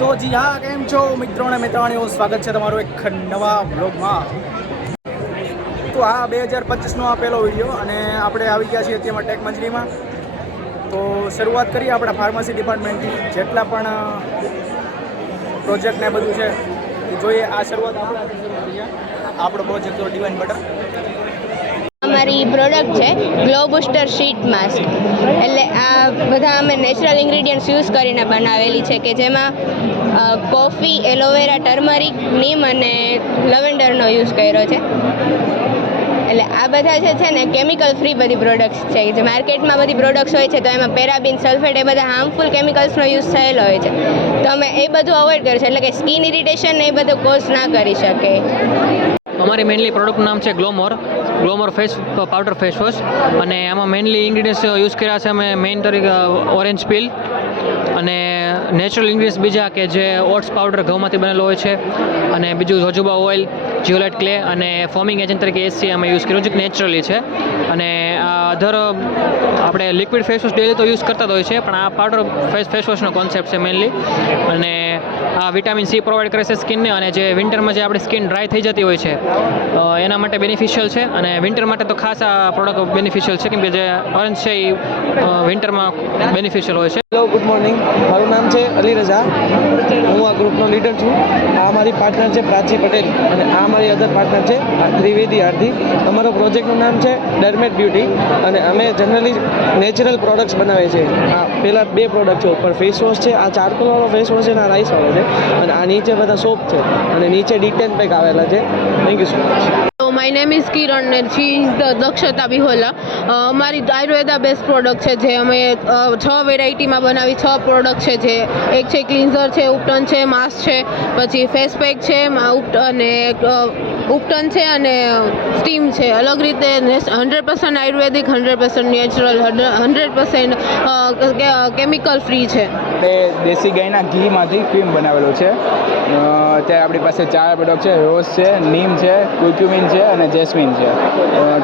તો જી હા, કેમ છો મિત્રો અને મિત્રોને સ્વાગત છે તમારું એક નવા બ્લોગમાં. તો આ 2025નો આ પહેલો વિડીયો અને આપણે આવી ગયા છીએ અત્યારમાં ટેક મંજરીમાં. તો શરૂઆત કરીએ આપણા ફાર્મસી ડિપાર્ટમેન્ટથી. જેટલા પણ પ્રોજેક્ટ ને બધું છે જોઈએ. આ શરૂઆત આપણો પ્રોજેક્ટ તો ડિવાઇન બટર. અમારી પ્રોડક્ટ છે ગ્લો બૂસ્ટર શીટ માસ્ક. એટલે આ બધા અમે નેચરલ ઇન્ગ્રીડિયન્ટ્સ યુઝ કરીને બનાવેલી છે કે જેમાં કોફી, એલોવેરા, ટર્મરિક, નીમ અને લવેન્ડરનો યુઝ કર્યો છે. એટલે આ બધા જે છે ને કેમિકલ ફ્રી બધી પ્રોડક્ટ્સ છે. જે માર્કેટમાં બધી પ્રોડક્ટ્સ હોય છે તો એમાં પેરાબિન, સલ્ફેટ એ બધા હાર્મફુલ કેમિકલ્સનો યુઝ થયેલો હોય છે. તો અમે એ બધું અવોઇડ કર્યું છે, એટલે કે સ્કિન ઇરિટેશન એ બધું કોઝ ના કરી શકે. અમારી મેઇનલી પ્રોડક્ટનું નામ છે ગ્લોમોર ફેસ પાવડર ફેસ વોશ, અને આમાં મેઇનલી ઇન્ગ્રીડિયન્ટ્સ યુઝ કર્યા છે અમે મેઇન તરીકે ઓરેન્જ પીલ અને નેચરલ ઇન્ગ્રીડિયન્ટ્સ બીજા કે જે ઓટ્સ પાવડર ઘઉંમાંથી બનેલો હોય છે, અને બીજું જોજોબા ઓઇલ, જીઓલાઇટ ક્લે અને ફોમિંગ એજન્ટ તરીકે એસસી અમે યુઝ કર્યું છે, નેચરલી છે. અને આ અધર આપણે લિક્વિડ ફેસ વોશ ડેલી તો યુઝ કરતા જ હોય છે, પણ આ પાવડર ફેસ વોશનો કોન્સેપ્ટ છે મેઇનલી. અને આ વિટામિન સી પ્રોવાઈડ કરે છે સ્કિનને, અને જે વિન્ટરમાં જે આપણી સ્કિન ડ્રાય થઈ જતી હોય છે એના માટે બેનિફિશિયલ છે. અને વિન્ટર માટે તો ખાસ આ પ્રોડક્ટ બેનિફિશિયલ છે, કેમ કે જે ઓરેન્જ છે એ વિન્ટરમાં બેનિફિશિયલ હોય છે. Hello, good morning. મારું નામ છે અલી રઝા. હું આ ગ્રુપનો લીડર છું. આ મારી પાર્ટનર છે પ્રાચી પટેલ, અને આ મારી અધર પાર્ટનર છે ત્રિવેદી આરતી. અમારો પ્રોજેક્ટનું નામ છે ડર્મેટ બ્યુટી, અને અમે જનરલી નેચરલ પ્રોડક્ટ્સ બનાવીએ છીએ. આ પહેલાં 2 પ્રોડક્ટ છે. ઉપર ફેસ વોશ છે, આ ચારકોલવાળો ફેસ વોશ છે, અને આ રાઈસવાળો છે. અને આ નીચે બધા સોપ છે, અને નીચે ડી10 પેક આવેલા છે. Thank you so much. My name is Kiran and she is the Dakshata Bihola. અમારી આયુર્વેદા બેસ્ટ પ્રોડક્ટ છે જે અમે 6 વેરાયટીમાં બનાવી 6 પ્રોડક્ટ છે. જે એક છે ક્લિન્ઝર છે, ઉપટન છે, માસ્ક છે, પછી ફેસ પેક છે, અને ઉપટન છે, અને સ્ટીમ છે. અલગ રીતે 100% આયુર્વેદિક, 100% નેચરલ, 100% કેમિકલ ફ્રી છે. દેશી ગાયના ઘીમાંથી ક્રીમ બનાવેલો છે. અત્યારે આપણી પાસે 4 પ્રોડક્ટ છે. રોઝ છે, નીમ છે, ક્યુક્યુમિન છે અને જેસ્મિન છે.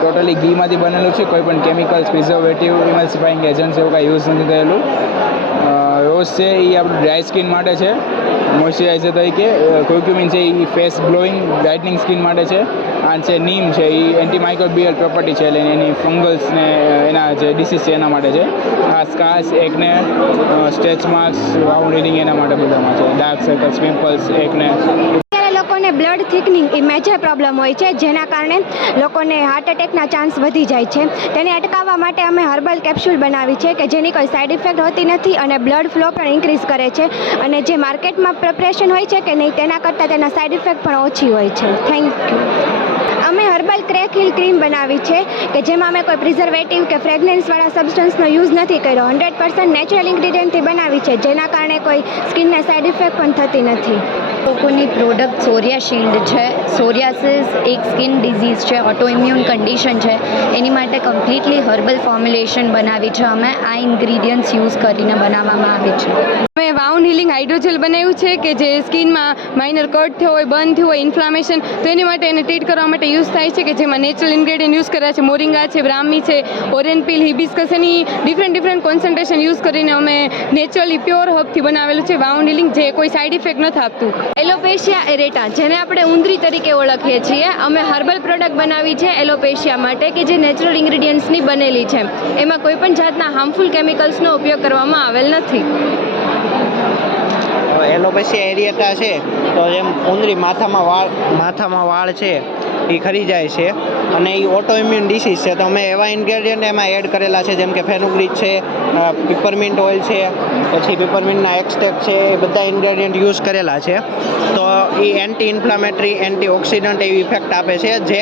ટોટલી ઘીમાંથી બનેલું છે. કોઈ પણ કેમિકલ્સ, પ્રિઝર્વેટિવ, ઇમલ્સિફાઈંગ એજન્ટ્સ એવું કાંઈ યુઝ નથી થયેલું. રોઝ છે એ આપણું ડ્રાય સ્કિન માટે છે, મોઇશ્ચરાઇઝર તરીકે. ક્યુક્યુમિન છે એ ફેસ ગ્લોઈંગ બ્રાઇટનિંગ સ્કિન માટે છે. આ છે નીમ છે એ એન્ટીમાઇક્રોબિયલ પ્રોપર્ટી છે, એટલે એની ફંગલ્સ ને એના જે ડિસીઝ છે એના માટે છે. આ સ્કાર્સ, એકને, સ્ટ્રેચ માર્ક્સ, રાઉન્ડ રીડિંગ એના માટે બધામાં છે. ડાર્ક સર્કલ્સ, પિમ્પલ્સ, એકને. લોકોને બ્લડ થિકનિંગ એ મેજર પ્રોબ્લેમ હોય છે, જેના કારણે લોકોને હાર્ટ એટેકના ચાન્સ વધી જાય છે. તેને અટકાવવા માટે અમે હર્બલ કેપ્સ્યુલ બનાવી છે કે જેની કોઈ સાઇડ ઇફેક્ટ હોતી નથી, અને બ્લડ ફ્લો પણ ઇન્ક્રીઝ કરે છે. અને જે માર્કેટમાં પ્રિપરેશન હોય છે કે નહીં, તેના કરતાં તેના સાઇડ ઇફેક્ટ પણ ઓછી હોય છે. Thank you. અમે હર્બલ ક્રેક હિલ ક્રીમ બનાવી છે કે જેમાં અમે કોઈ પ્રિઝર્વેટિવ કે ફ્રેગ્રન્સવાળા સબસ્ટન્સનો યુઝ નથી કર્યો. 100% નેચરલ ઇન્ગ્રીડિયન્ટથી બનાવી છે, જેના કારણે કોઈ સ્કિનને સાઇડ ઇફેક્ટ પણ થતી નથી. લોકોની પ્રોડક્ટ સોરિયા શિલ્ડ છે. સોરિયાસિસ એક સ્કિન ડિઝીઝ છે, ઓટો ઇમ્યુન કન્ડિશન છે. એની માટે કમ્પ્લીટલી હર્બલ ફોર્મ્યુલેશન બનાવી છે અમે. આ ઇન્ગ્રીડિયન્ટ્સ યુઝ કરીને બનાવવામાં આવી છે. અમે વાઉન્ડ હીલિંગ હાઇડ્રોજેલ બનાવ્યું છે કે જે સ્કિનમાં માઇનર કટ થયો હોય, બંધ થયું હોય, ઇન્ફ્લામેશન, તો એની માટે એને ટ્રીટ કરવા માટે યુઝ થાય છે. કે જેમાં નેચરલ ઇન્ગ્રેડિયન્ટ યુઝ કર્યા છે. મોરિંગા છે, બ્રાહ્મી છે, ઓરેન્જ પીલ, હિબિસ્કસ, એની ડિફરન્ટ કોન્સન્ટ્રેશન યુઝ કરીને અમે નેચરલી પ્યોર હબથી બનાવેલું છે વાઉન્ડ હીલિંગ, જે કોઈ સાઇડ ઇફેક્ટ નથી આપતું. એલોપેશિયા એરેટા, જેને આપણે ઉંદરી તરીકે ઓળખીએ છીએ, અમે હર્બલ પ્રોડક્ટ બનાવી છે એલોપેશિયા માટે કે જે નેચરલ ઇન્ગ્રીડિયન્ટ્સની બનેલી છે. એમાં કોઈ પણ જાતના હાર્મફુલ કેમિકલ્સનો ઉપયોગ કરવામાં આવેલ નથી. એલોપેશિયા એરિયેટા છે તો જેમ ઉંદરી માથામાં વાળ છે એ ખરી જાય છે, અને એ ઓટો ઇમ્યુન ડિસીઝ છે. તો અમે એવા ઇન્ગ્રેડિયન્ટ એમાં એડ કરેલા છે, જેમ કે ફેનુગ્રીક છે, પિપરમિન્ટ ઓઇલ છે, પછી પિપરમિન્ટના એક્સટ્રેક્ટ છે. એ બધા ઇન્ગ્રેડિયન્ટ યુઝ કરેલા છે. તો એ એન્ટી ઇન્ફ્લામેટરી, એન્ટી ઓક્સિડન્ટ એવી ઇફેક્ટ આપે છે જે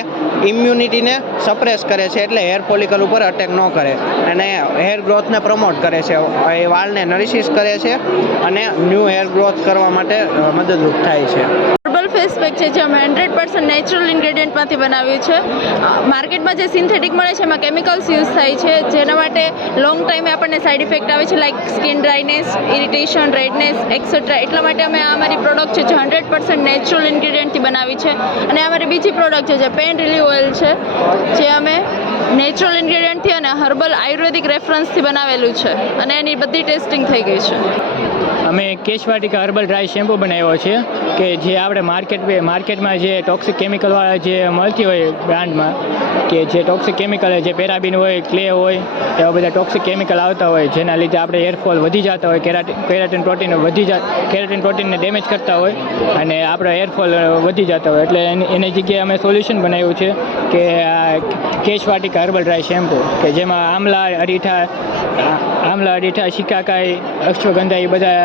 ઇમ્યુનિટીને સપ્રેસ કરે છે, એટલે હેર ફોલિકલ ઉપર અટેક ન કરે, અને હેર ગ્રોથને પ્રમોટ કરે છે. એ વાળને નરિશિસ કરે છે અને ન્યૂ હેર ગ્રોથ કરવા માટે મદદરૂપ થાય છે. હર્બલ ફેસ પેક છે જે અમે 100% નેચરલ ઇન્ગ્રેડિયન્ટમાંથી બનાવ્યું છે. માર્કેટમાં જે સિન્થેટિક મળે છે એમાં કેમિકલ્સ યુઝ થાય છે, જેના માટે લોંગ ટાઈમે આપણને સાઇડ ઇફેક્ટ આવે છે, like skin dryness, irritation, redness et cetera. એટલા માટે અમે આ અમારી પ્રોડક્ટ છે જે 100% નેચરલ ઇન્ગ્રેડિયન્ટથી બનાવી છે. અને અમારી બીજી પ્રોડક્ટ છે જે પેન રિલીવ ઓઇલ છે, જે અમે નેચરલ ઇન્ગ્રેડિયન્ટથી અને હર્બલ આયુર્વેદિક રેફરન્સથી બનાવેલું છે, અને એની બધી ટેસ્ટિંગ થઈ ગઈ છે. અમે કેશવાટિકા હર્બલ ડ્રાય શેમ્પૂ બનાવ્યો છે કે જે આપણે માર્કેટમાં જે ટોક્સિક કેમિકલવાળા જે મળતી હોય બ્રાન્ડમાં, કે જે ટોક્સિક કેમિકલ જે પેરાબિન હોય, ક્લે હોય, એવા બધા ટોક્સિક કેમિકલ આવતા હોય જેના લીધે આપણે હેરફોલ વધી જતા હોય, કેરાટિન પ્રોટીનને ડેમેજ કરતા હોય અને આપણો હેરફોલ વધી જતા હોય. એટલે એની જગ્યાએ અમે સોલ્યુશન બનાવ્યું છે કે કેશવાટિકા હર્બલ ડ્રાય શેમ્પૂ કે જેમાં આમલા, અરીઠા, શિકાકાઈ, અશ્વગંધા એ બધા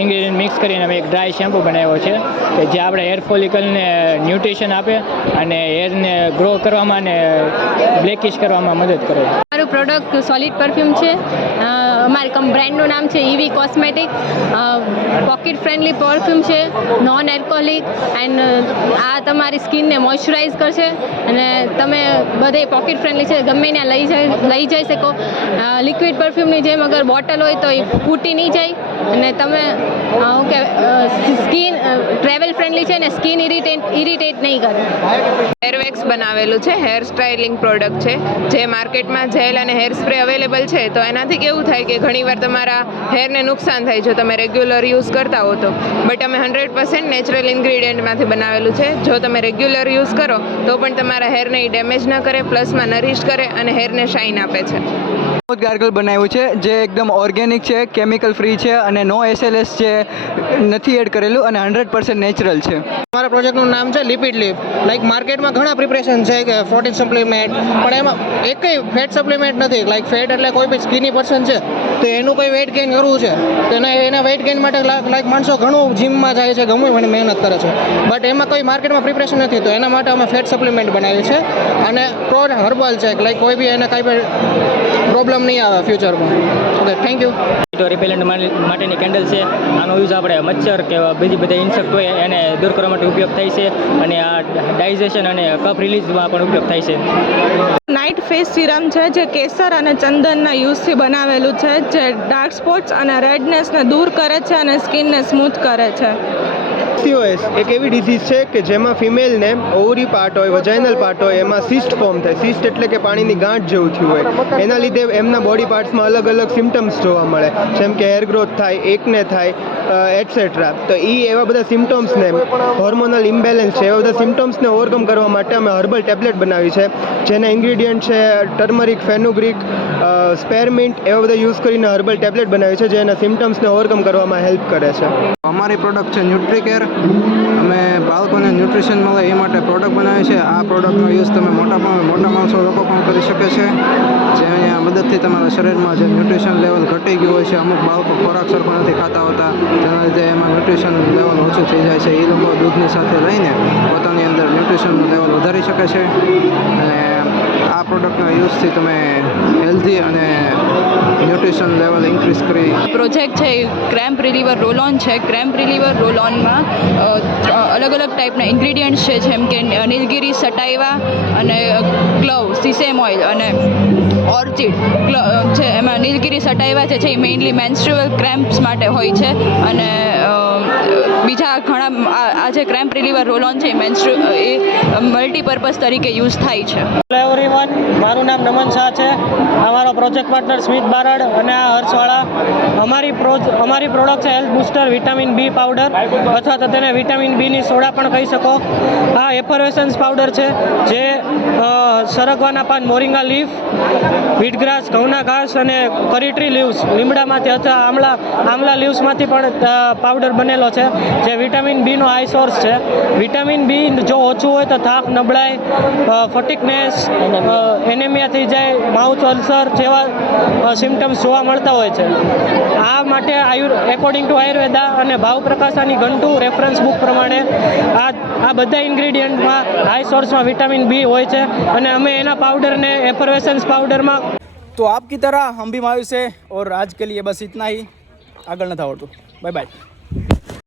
ઇન્ગ્રીડિયન્ટ મિક્સ કરીને અમે એક ડ્રાય શેમ્પૂ બનાવ્યો છે કે જે આપણે હેર ફોલિકલને ન્યુટ્રિશન આપે અને હેરને ગ્રો કરવામાં અને બ્લેકિશ કરવામાં મદદ કરે. મારું પ્રોડક્ટ સોલિડ પરફ્યુમ છે. અમારી બ્રાન્ડનું નામ છે EV cosmetic. Pocket friendly perfume છે, નોન એલ્કોહોલિક એન્ડ આ તમારી સ્કિનને મોઇશ્ચરાઇઝ કરશે અને તમે બધે પોકેટ ફ્રેન્ડલી છે, ગમે ત્યાં લઈ જઈ શકો. લિક્વિડ પરફ્યુમની જેમ અગર બોટલ હોય તો એ ફૂટી નહીં જાય અને તમે સ્કિન ટ્રેવલ ફ્રેન્ડલી છે ને સ્કિન ઇરિટેટ નહીં કરે. હેરવેક્સ બનાવેલું છે, હેર સ્ટાઇલિંગ પ્રોડક્ટ છે જે માર્કેટમાં જેલ અને હેર સ્પ્રે અવેલેબલ છે. તો એનાથી કેવું થાય કે ઘણીવાર તમારા હેરને નુકસાન થાય જો તમે રેગ્યુલર યુઝ કરતા હો તો. બટ અમે 100% નેચરલ ઇન્ગ્રીડિયન્ટમાંથી બનાવેલું છે. જો તમે રેગ્યુલર યુઝ કરો તો પણ તમારા હેરને ડેમેજ ન કરે, પ્લસમાં નરિશ કરે અને હેરને શાઇન આપે છે. ગાર્ગલ બનાવ્યું છે જે એકદમ ઓર્ગેનિક છે, કેમિકલ ફ્રી છે અને નો SLS છે, નથી એડ કરેલું અને 100% નેચરલ છે. અમારા પ્રોજેક્ટનું નામ છે લિપિડ લીપ. લાઈક માર્કેટમાં ઘણા પ્રિપરેશન છે કે પ્રોટીન સપ્લિમેન્ટ, પણ એમાં એકય ફેટ સપ્લિમેન્ટ નથી. લાઈક ફેટ એટલે કોઈ બી સ્કિની પર્સન છે તો એનું કોઈ વેઇટ ગેઇન કરવું છે તો એના વેઇટ ગેઇન માટે લાઈક માણસો ઘણું જીમમાં જાય છે, ગમે મને મહેનત કરે છે, બટ એમાં કોઈ માર્કેટમાં પ્રિપરેશન નથી. તો એના માટે અમે ફેટ સપ્લિમેન્ટ બનાવ્યું છે અને પ્રોડક્ટ હર્બલ છે. લાઈક કોઈ બી એને કાંઈ પણ પ્રોબ્લેમ નહીં આવે ફ્યુચરમાં. Okay, thank you. રિપેલન્ટ માટેની કેન્ડલ છે. આનો યુઝ આપણે મચ્છર કે બીજી બધા ઇન્સેક્ટ હોય એને દૂર કરવા માટે ઉપયોગ થાય છે અને આ ડાયજેશન અને કફ રિલીઝમાં પણ ઉપયોગ થાય છે. નાઇટ ફેસ સિરમ છે જે કેસર અને ચંદનના યુઝથી બનાવેલું છે જે ડાર્ક સ્પોટ્સ અને રેડનેસને દૂર કરે છે અને સ્કિનને સ્મૂથ કરે છે. PCOS એક એવી ડિઝીઝ છે કે જેમાં ફિમેલને ઓવરી પાર્ટ હોય, વજાઇનલ પાર્ટ હોય, એમાં સિસ્ટ ફોર્મ થાય. સિસ્ટ એટલે કે પાણીની ગાંઠ જેવું થયું હોય. એના લીધે એમના બોડી પાર્ટ્સમાં અલગ અલગ સિમ્ટમ્સ જોવા મળે, જેમ કે હેર ગ્રોથ થાય, એકને થાય, એટસેટ્રા. તો એવા બધા સિમ્ટમ્સને, હોર્મોનલ ઇમ્બેલેન્સ છે, એવા બધા સિમ્ટમ્સને ઓવરકમ કરવા માટે અમે હર્બલ ટેબ્લેટ બનાવી છે જેના ઇન્ગ્રીડિયન્ટ છે ટર્મરિક, ફેનુગ્રીક, સ્પેરમિન્ટ, એવા બધા યુઝ કરીને હર્બલ ટેબ્લેટ બનાવી છે જે એના સિમ્ટમ્સને ઓવરકમ કરવામાં હેલ્પ કરે છે. અમારી પ્રોડક્ટ છે ન્યુટ્રીકેર. અમે બાળકોને ન્યુટ્રિશન મળે એ માટે પ્રોડક્ટ બનાવી છે. આ પ્રોડક્ટનો યુઝ તમે મોટા માણસો લોકો પણ કરી શકે છે જેની મદદથી તમારા શરીરમાં જે ન્યુટ્રિશન લેવલ ઘટી ગયું હોય છે. અમુક બાળકો ખોરાક સરખો નથી ખાતા હોતા જેના લીધે એમાં ન્યુટ્રિશન લેવલ ઓછું થઈ જાય છે. એ લોકો દૂધની સાથે લઈને પોતાની અંદર ન્યુટ્રિશનનું લેવલ વધારી શકે છે અને આ પ્રોડક્ટના યુઝથી તમે હેલ્ધી અને ન્યુટ્રિશન લેવલ ઇન્ક્રીઝ કરી. પ્રોજેક્ટ છે એ ક્રેમ્પ રિલીવર રોલ ઓન છે. ક્રેમ્પ રિલીવર રોલ ઓનમાં અલગ અલગ ટાઈપના ઇન્ગ્રીડિયન્ટ્સ છે જેમ કે નીલગિરી, સટાઈવા અને ક્લવ, સીસેમ ઓઇલ અને ઓર્ચિડ છે. એમાં નીલગિરી સટાઈવા છે એ મેઇનલી મેન્સ્ટ્રુઅલ ક્રેમ્પ્સ માટે હોય છે અને બીજા ઘણા આ જે ક્રેમ્પ રિલીવર રોલ ઓન છે એ મલ્ટીપર્પઝ તરીકે યુઝ થાય છે. હેલો એવરીવન, મારું નામ નમન શાહ છે. અમારો પ્રોજેક્ટ પાર્ટનર સ્મિત બારડ અને આ હર્ષવાળા. અમારી પ્રોડક્ટ છે health booster vitamin B powder અથવા તો તેને વિટામિન Bની સોડા પણ કહી શકો. આ એફરવેસન્સ પાવડર છે જે સરગવાના પાન, મોરિંગા લીફ, વીટગ્રાસ, ઘઉંના ઘાસ અને કરી ટ્રી લીવ્સ, લીમડામાંથી અથવા આમલા લીવ્સમાંથી પણ પાવડર બનેલો છે જે વિટામિન Bનો હાઈ સોર્સ છે. વિટામિન B જો ઓછું હોય તો થાક, નબળાઈ, ફટિકનેસ, એનેમિયા થઈ જાય, માઉથ અલ્સર જેવા સિમ્ટમ્સ જોવા મળતા હોય છે. આ માટે એકોર્ડિંગ ટુ આયુર્વેદા અને ભાવ પ્રકાશાની ગંટુ રેફરન્સ બુક પ્રમાણે આ બધા ઇન્ગ્રીડિયન્ટમાં હાઈ સોર્સમાં વિટામિન B હોય છે અને અમે એના પાવડરને એફરવેસન્સ પાવડરમાં. तो आपकी तरह हम भी मायूस है और आज के लिए बस इतना ही. આગળ નથી આવડતું. Bye bye.